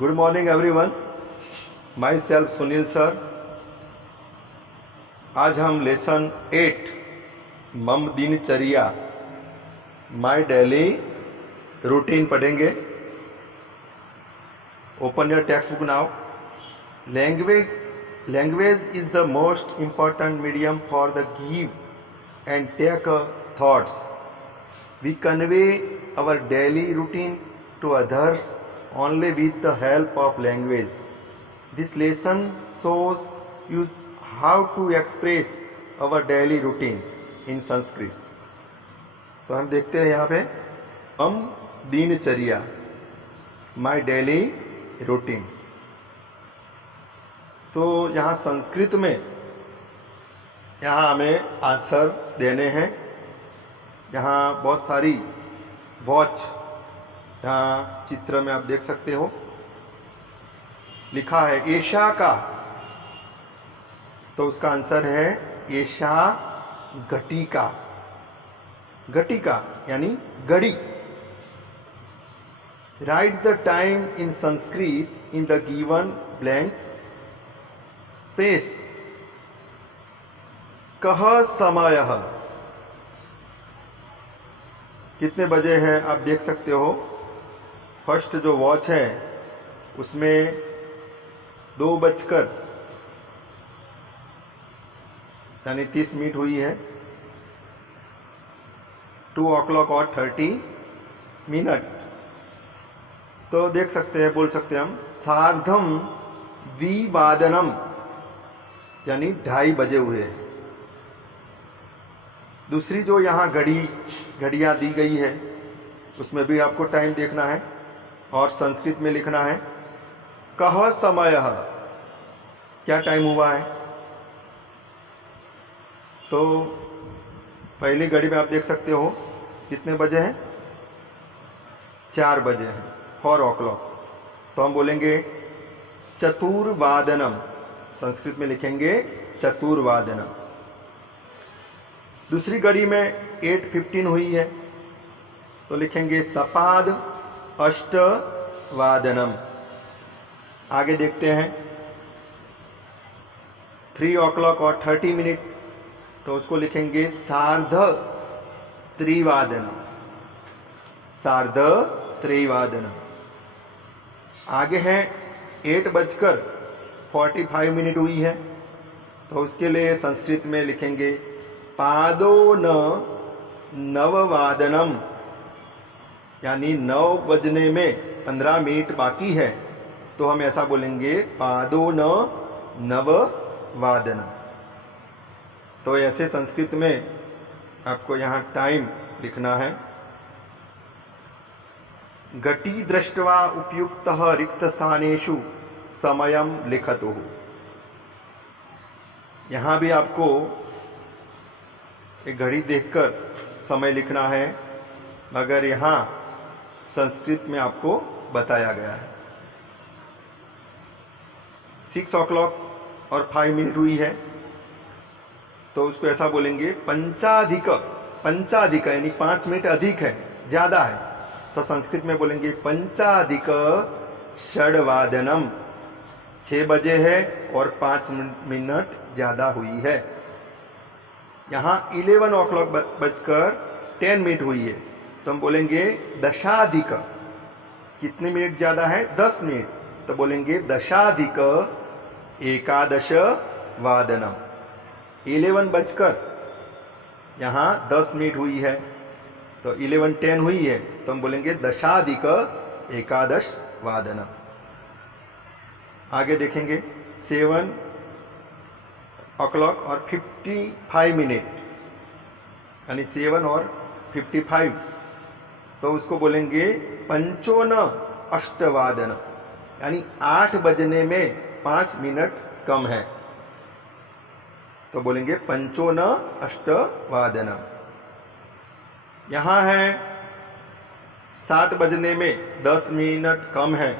Good morning everyone. Myself Sunil sir. आज हम lesson 8 मम दिनचर्या माय डेली रूटीन पढ़ेंगे. Open your text book now. Language is the most important medium for the give and take thoughts. We convey our daily routine to others only with the help of language. This lesson shows you how to express our daily routine in Sanskrit. तो हम देखते हैं यहाँ पे हम दिनचर्या my daily routine. तो यहाँ संस्कृत में यहाँ हमें आंसर देने हैं. यहाँ बहुत सारी वॉच यहाँ चित्र में आप देख सकते हो लिखा है एशा का. तो उसका आंसर है एशा घटिका. घटिका यानी घड़ी. Right the time in Sanskrit in the given blank space. कह समय कितने बजे हैं आप देख सकते हो. फर्स्ट जो वॉच है उसमें 2 यानी 30 मिनट हुई है. 2 o'clock और 30 मिनट. तो देख सकते हैं, बोल सकते हैं हम सार्धम द्विवादनम यानी 2:30 बजे हुए. दूसरी जो यहाँ घड़ियां दी गई है उसमें भी आपको टाइम देखना है और संस्कृत में लिखना है कह समय क्या टाइम हुआ है. तो पहली घड़ी में आप देख सकते हो कितने बजे हैं. 4 बजे हैं. 4 o'clock. तो हम बोलेंगे चतुर्वादनम. संस्कृत में लिखेंगे चतुर्वादनम. दूसरी घड़ी में 8:15 हुई है तो लिखेंगे सपाद अष्टवादनम. आगे देखते हैं 3 o'clock और 30 मिनट. तो उसको लिखेंगे सार्ध त्रिवादनम. सार्ध त्रिवादनम. आगे है 8:45 मिनट हुई है तो उसके लिए संस्कृत में लिखेंगे पादो न नववादनम यानी 9 बजने में 15 मिनट बाकी है. तो हम ऐसा बोलेंगे पादो न नववादनम. तो ऐसे संस्कृत में आपको यहाँ टाइम लिखना है. घटी दृष्ट्वा उपयुक्त रिक्त स्थानेषु समयम लिखतु. यहाँ भी आपको एक घड़ी देखकर समय लिखना है मगर यहाँ संस्कृत में आपको बताया गया है. 6 o'clock और 5 मिनट हुई है तो उसको ऐसा बोलेंगे पंचाधिक. पंचाधिक यानी 5 मिनट अधिक है, ज्यादा है. तो संस्कृत में बोलेंगे पंचाधिक षड्वादनम. 6 बजे है और 5 मिनट ज्यादा हुई है. यहाँ 11 o'clock बजकर 10 मिनट हुई है तो हम बोलेंगे दशाधिक. कितने मिनट ज्यादा है? 10 मिनट. तो बोलेंगे दशाधिक एकादश वादनम. 11 बजकर यहाँ 10 मिनट हुई है तो 11:10 हुई है तो हम बोलेंगे दशाधिक एकादश वादनम. आगे देखेंगे 7 o'clock और 55 मिनट यानी 7 और 55. तो उसको बोलेंगे पंचोन अष्टवादन यानी 8 बजने में 5 मिनट कम है. तो बोलेंगे पंचोन अष्टवादन. यहाँ है 7 बजने में 10 मिनट कम है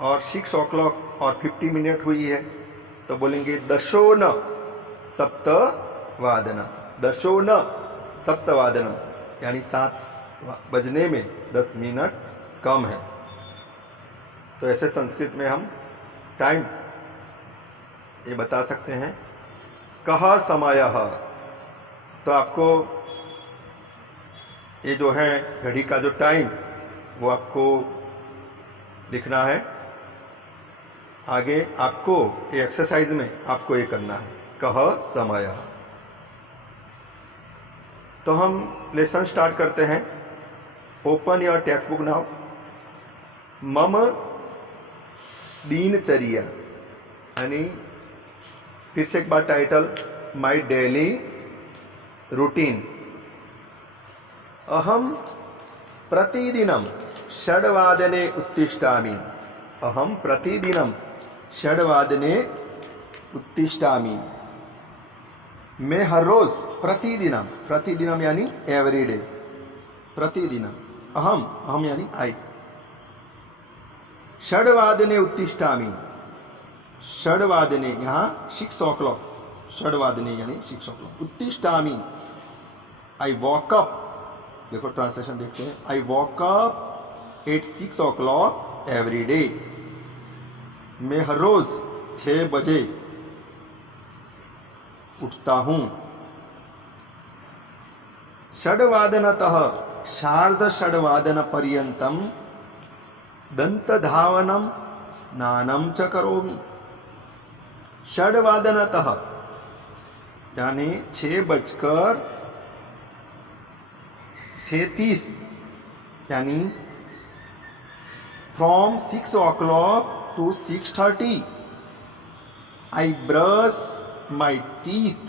और 6 o'clock और 50 मिनट हुई है तो बोलेंगे दशोन सप्तवादन. दशोन सप्तवादनम यानी 7 बजने में 10 मिनट कम है. तो ऐसे संस्कृत में हम टाइम ये बता सकते हैं। कह समयः, तो आपको ये जो है घड़ी का जो टाइम वो आपको लिखना है। आगे आपको ये एक्सरसाइज में आपको ये करना है, कह समयः। तो हम लेसन स्टार्ट करते हैं। Open your text book now. मम दिनचर्या, यानी फिर से एक बार टाइटल, माई डेली रूटीन। अहम प्रतिदिनम षड्वादने उत्तिष्ठामि। अहम प्रतिदिनम षड्वादने उत्तिष्ठामि। मैं हर रोज प्रतिदिनम, प्रतिदिनम यानी एवरीडे, प्रतिदिनम। अहम यानी आई। षड्वादने उत्तिष्ठामि, षड्वादने यहां 6 o'clock, षड्वादने यानी 6 o'clock। उत्तिष्ठामि आई वॉक अप, देखो ट्रांसलेशन देखते हैं। I walk up at 6 o'clock every day. मैं हर रोज 6 बजे उठता हूं। षड्वादनतः सार्धषड्वादन पर्यंतम दंतधावनम स्नानम च करोमि। षड्वादनतः यानी 6:30 यानी from 6 o'clock to 6:30 I brush my teeth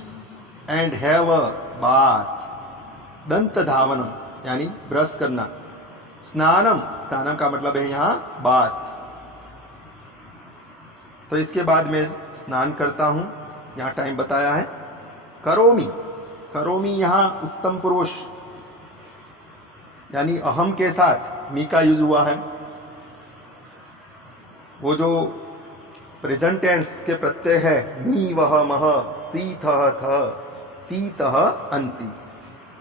and have a bath। दंत धावनम यानी ब्रश करना। स्नानम, स्नानम का मतलब है यहां बाथ। तो इसके बाद मैं स्नान करता हूं, यहां टाइम बताया है। करोमि, करोमि यहां उत्तम पुरुष यानी अहम के साथ मी का यूज हुआ है। वो जो प्रेजेंट टेंस के प्रत्यय है, मी वह मह सी थ थ ती तह अंति,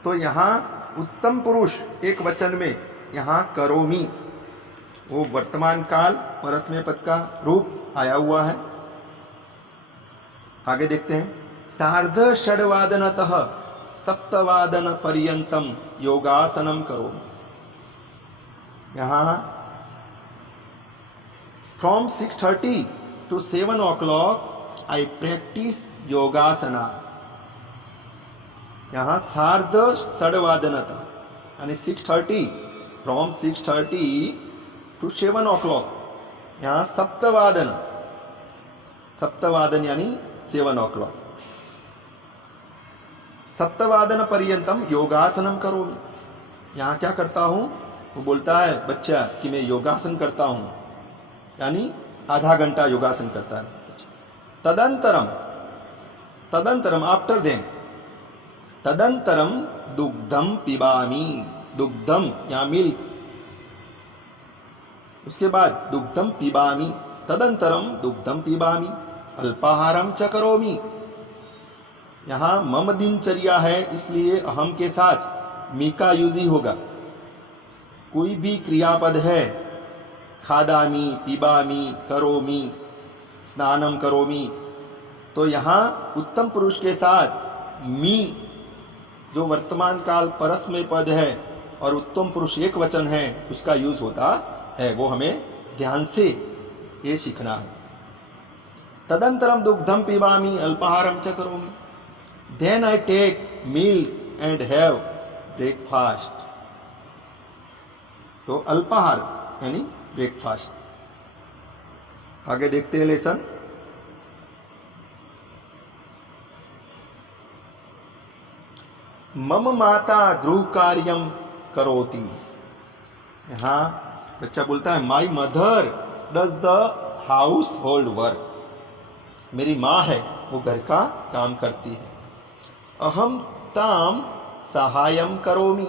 तो यहां उत्तम पुरुष एक वचन में यहां करोमि, वो वर्तमान काल परस्मय पद का रूप आया हुआ है। आगे देखते हैं। सार्ध षड्वादनतः सप्तवादन पर्यंतम योगासनम करोमि। यहां from 6:30 to 7 o'clock I practice योगासना। यहां सार्ध षड्वादनतः यानी 6:30, फ्रॉम 6:30 to 7 o'clock। यहां सप्तवादन, सप्तवादन यानी 7 o'clock। सप्तवादन पर्यंतम योगासनम करोमि। यहां क्या करता हूं? वो बोलता है बच्चा कि मैं योगासन करता हूं, यानी आधा घंटा योगासन करता है। तदंतरम, तदंतरम आफ्टर देन, तदंतरम दुग्धम पिबामी। दुग्धम या मिल्क, उसके बाद दुग्धम पिबामी, तदंतरम दुग्धम पिबामी। अल्पाहारम च करोमि। यहां मम दिनचर्या है, इसलिए अहम के साथ मी का यूज ही होगा। कोई भी क्रियापद है, खादामी, पिबामी, करोमी, स्नानम करोमी, तो यहां उत्तम पुरुष के साथ मी जो वर्तमान काल परस्मय पद है और उत्तम पुरुष एक वचन है, उसका यूज होता है। वो हमें ध्यान से ये सीखना है। तदंतरम दुग्धम पिबामी अल्पाहारम च करोमि। Then I take milk and have breakfast. तो अल्पाहार यानी ब्रेकफास्ट। आगे देखते हैं लेसन। मम माता गृह कार्यम करोति। यहां बच्चा बोलता है my mother does the house hold work. मेरी मां है, वो घर का काम करती है। अहम ताम सहायम करोमि।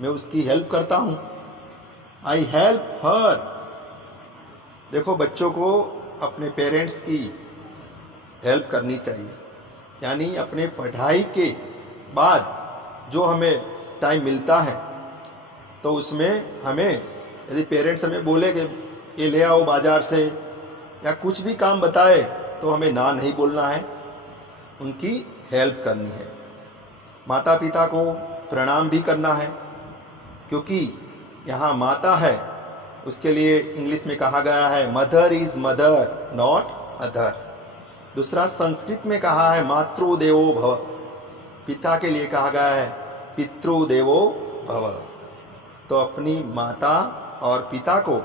मैं उसकी हेल्प करता हूं। I help her. देखो बच्चों को अपने पेरेंट्स की हेल्प करनी चाहिए, यानी अपने पढ़ाई के बाद जो हमें टाइम मिलता है तो उसमें हमें, यदि पेरेंट्स हमें बोले कि ये ले आओ बाजार से, या कुछ भी काम बताए तो हमें ना नहीं बोलना है, उनकी हेल्प करनी है। माता पिता को प्रणाम भी करना है, क्योंकि यहाँ माता है, उसके लिए इंग्लिश में कहा गया है mother is mother not other. दूसरा संस्कृत में कहा है मातृदेवो भव, पिता के लिए कहा गया है पितृदेवो भव। तो अपनी माता और पिता को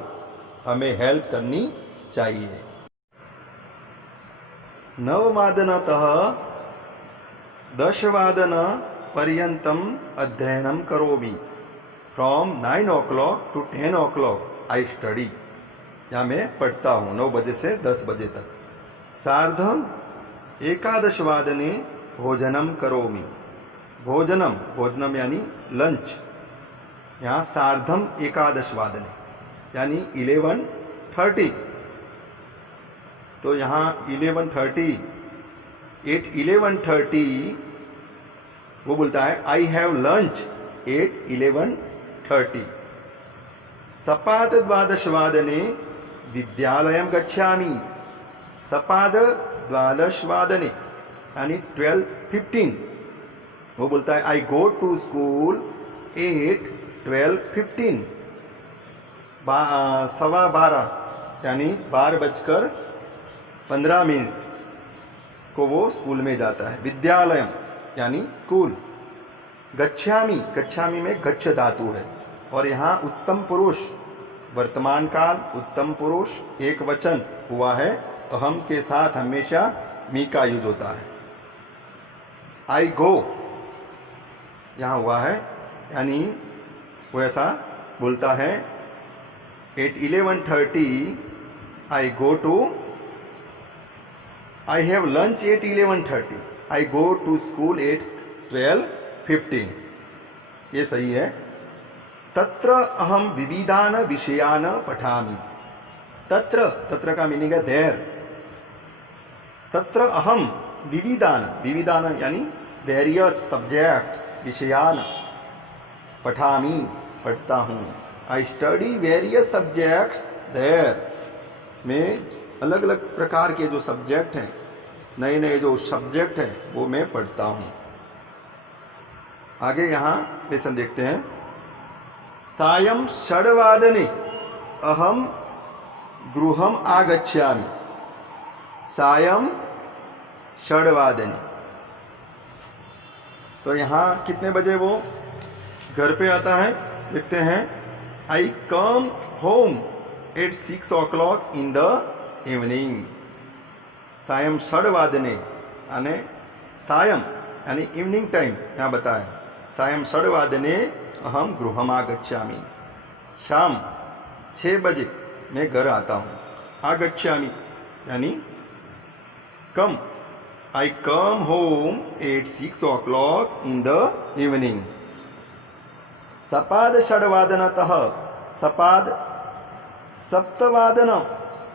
हमें हेल्प करनी चाहिए। नववादनतः 10 पर्यंतम अध्ययनम करोमि। From 9 o'clock to 10 o'clock I study, या मैं पढ़ता हूं 9 बजे से 10 बजे तक। सार्धम 11 भोजनम करोमि। भोजनम, भोजनम यानी लंच, यहाँ सार्धम 11 यानी 11:30। तो यहाँ 11:30, एट 11:30 वो बोलता है आई हैव लंच एट 11:30। सपाद 12 विद्यालयम गच्छामि। सपाद 12 यानी 12:15 वो बोलता है आई गो टू स्कूल एट 12:15। 12:15 यानी 12:15 को वो स्कूल में जाता है। विद्यालयम यानी स्कूल। गच्छामि, गच्छामि में गच्छ धातु है, और यहां उत्तम पुरुष, वर्तमान काल उत्तम पुरुष एक वचन हुआ है, अहम के साथ हमेशा मी का यूज होता है। आई गो यहां हुआ है, यानी वो ऐसा बोलता है at 11:30 I go to, I have lunch at 11:30, I go to school at 12:15। ये सही है। तत्र अहम विविधान विषयान पठामि। तत्र, तत्र का मीनिंग है देर। तत्र अहम विविधान, विविधान यानी वेरियस सब्जेक्ट्स, विषयान पठामि पढ़ता हूं। I study various subjects there. में अलग अलग प्रकार के जो सब्जेक्ट हैं, नए नए जो सब्जेक्ट हैं, वो मैं पढ़ता हूं। आगे यहां लेसन देखते हैं। सायं 6 अहम गृहम आगच्छामि। सायं 6 तो यहां कितने बजे वो घर पे आता है? लिखते हैं I come home at 6 o'clock in the evening. सायं 6 यानी सायं यानी इवनिंग टाइम यहां बताएं। सायं 6 अहम गृहम आगच्छामि। शाम 6 बजे मैं घर आता हूं। आगच्छामि यानी come, I come home at 6 o'clock in the evening. सपाद 6 सपाद 7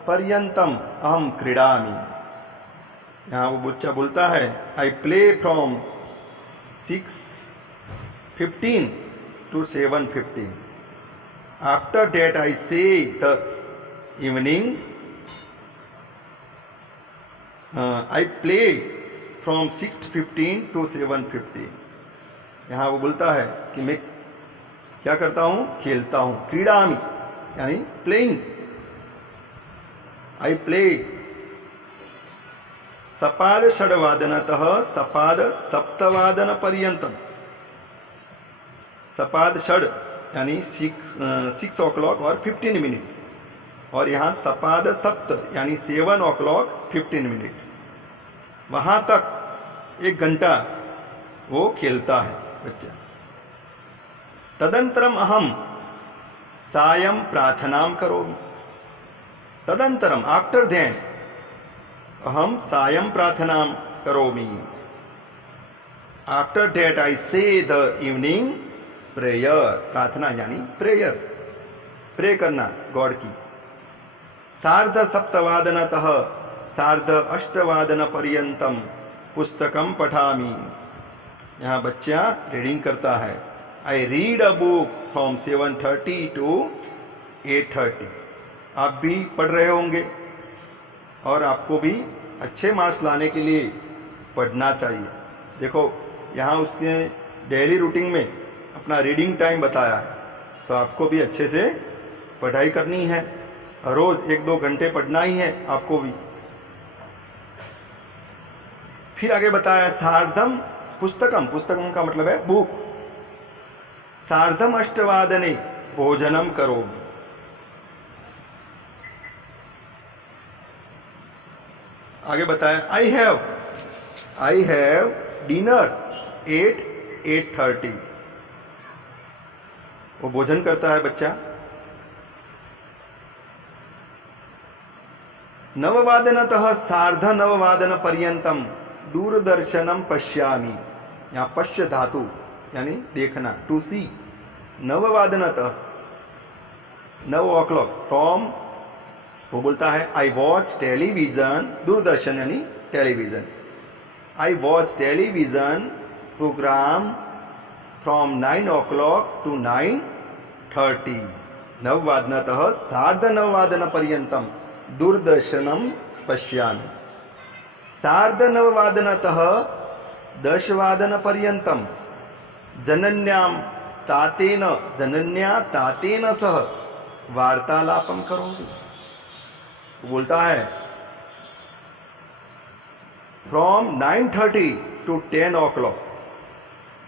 पर्यंतम अहम क्रीडामि। यहां वो बच्चा बोलता है I play from 6:15 to 7:15। After that I say the evening I play from 6:15 to 7:15। यहां वो बोलता है कि मैं क्या करता हूं? खेलता हूं। क्रीडामि यानी प्लेइंग, आई प्ले। सपाद 6 सपाद 7 पर्यंतम। सपाद 6 यानी 6 o'clock और 15 मिनट, और यहां सपाद 7 यानी 7 o'clock 15 मिनट। वहां तक 1 घंटा वो खेलता है बच्चा। तदंतरम अहम सायं प्रार्थनाम करोमि। तदंतरम आफ्टर दैन अहम सायं प्रार्थनाम करोमि। After that I say the evening prayer. प्रार्थना यानी प्रेयर, प्रे करना गॉड की। सार्ध 7 सार्ध 8 पर्यंतम पुस्तकम पठामि। यहां बच्चा रीडिंग करता है। I read a book from 7:30 to 8:30। आप भी पढ़ रहे होंगे और आपको भी अच्छे मार्क्स लाने के लिए पढ़ना चाहिए। देखो यहाँ उसने डेली रूटीन में अपना रीडिंग टाइम बताया है, तो आपको भी अच्छे से पढ़ाई करनी है, रोज 1-2 घंटे पढ़ना ही है आपको भी। फिर आगे बताया सार्धम पुस्तकम, पुस्तकम का मतलब है बुक, सार्धम अष्टवादने भोजनम करो। आगे बताया आई हैव डिनर 8:30। वो भोजन करता है बच्चा। नववादनतः सार्धनववादन पर्यंतम दूरदर्शनम पश्यामि। यहां पश्य धातु यानी देखना, टू सी। नववादनतः 9 o'clock फ्रॉम, वो बोलता है आई वॉच टेलीविजन, दूरदर्शन यानी television. I watch television program from 9 o'clock to 9:30। नववादनतः सार्धनववादन पर्यंतम दूरदर्शनम पश्यामि। सार्धनववादनतः 10 पर्यंतम जनन्या तातेन सह वार्तालापम करोमि। बोलता है फ्रॉम 9:30 to 10 o'clock,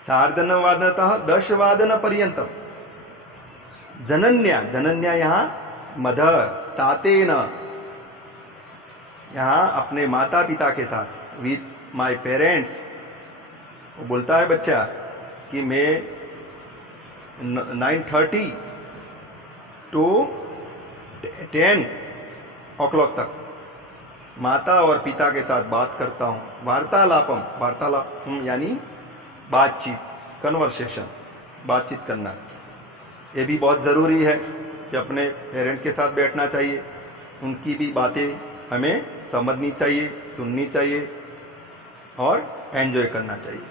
सार्धनववादनतः 10 पर्यंतम। जनन्या यहां मदर, तातेन यहां अपने माता पिता के साथ, विथ माय पेरेंट्स। वो बोलता है बच्चा कि मैं 9:30 to 10 o'clock तक माता और पिता के साथ बात करता हूं। वार्तालापम यानी बातचीत, कन्वर्सेशन, बातचीत करना। ये भी बहुत जरूरी है कि अपने पेरेंट के साथ बैठना चाहिए, उनकी भी बातें हमें समझनी चाहिए, सुननी चाहिए और एंजॉय करना चाहिए।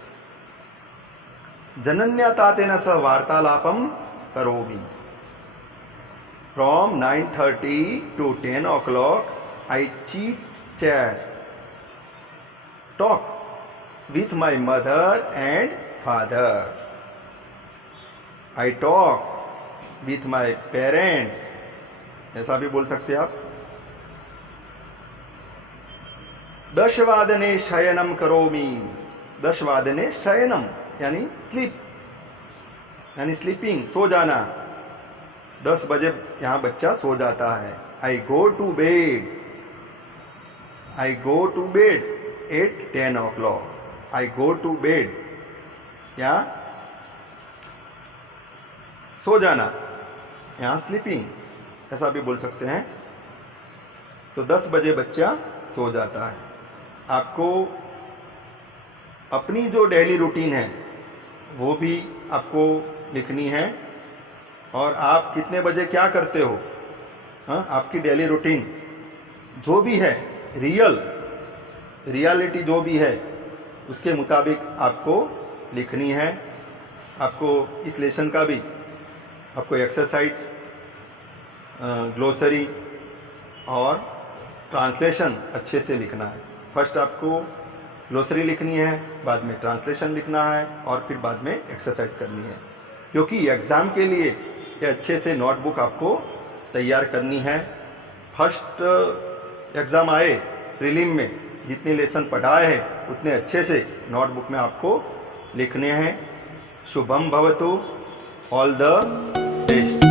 जनन्या तातेन सह वार्तालापम करोमि। From 9:30 to 10 o'clock I cheat chat, talk with my mother and father. I talk with my parents. ऐसा भी बोल सकते हैं आप। 10 वादने शयनम करोमि। 10 वादने शयनम यानी स्लीप, यानी स्लीपिंग, सो जाना। 10 बजे यहां बच्चा सो जाता है। I go to bed at 10 o'clock. I go to bed, या सो जाना, यहां स्लीपिंग, ऐसा भी बोल सकते हैं। तो 10 बजे बच्चा सो जाता है। आपको अपनी जो डेली रूटीन है वो भी आपको लिखनी है, और आप कितने बजे क्या करते हो, आपकी डेली रूटीन जो भी है, रियलिटी जो भी है, उसके मुताबिक आपको लिखनी है। आपको इस लेसन का भी आपको एक्सरसाइज, ग्लोसरी और ट्रांसलेशन अच्छे से लिखना है। फर्स्ट आपको ग्लोसरी लिखनी है, बाद में ट्रांसलेशन लिखना है और फिर बाद में एक्सरसाइज करनी है, क्योंकि एग्जाम के लिए ये अच्छे से नोटबुक आपको तैयार करनी है। फर्स्ट एग्जाम आए प्रीलिम में जितने लेसन पढ़ाए हैं उतने अच्छे से नोटबुक में आपको लिखने हैं। शुभम भवतु, ऑल द बेस्ट।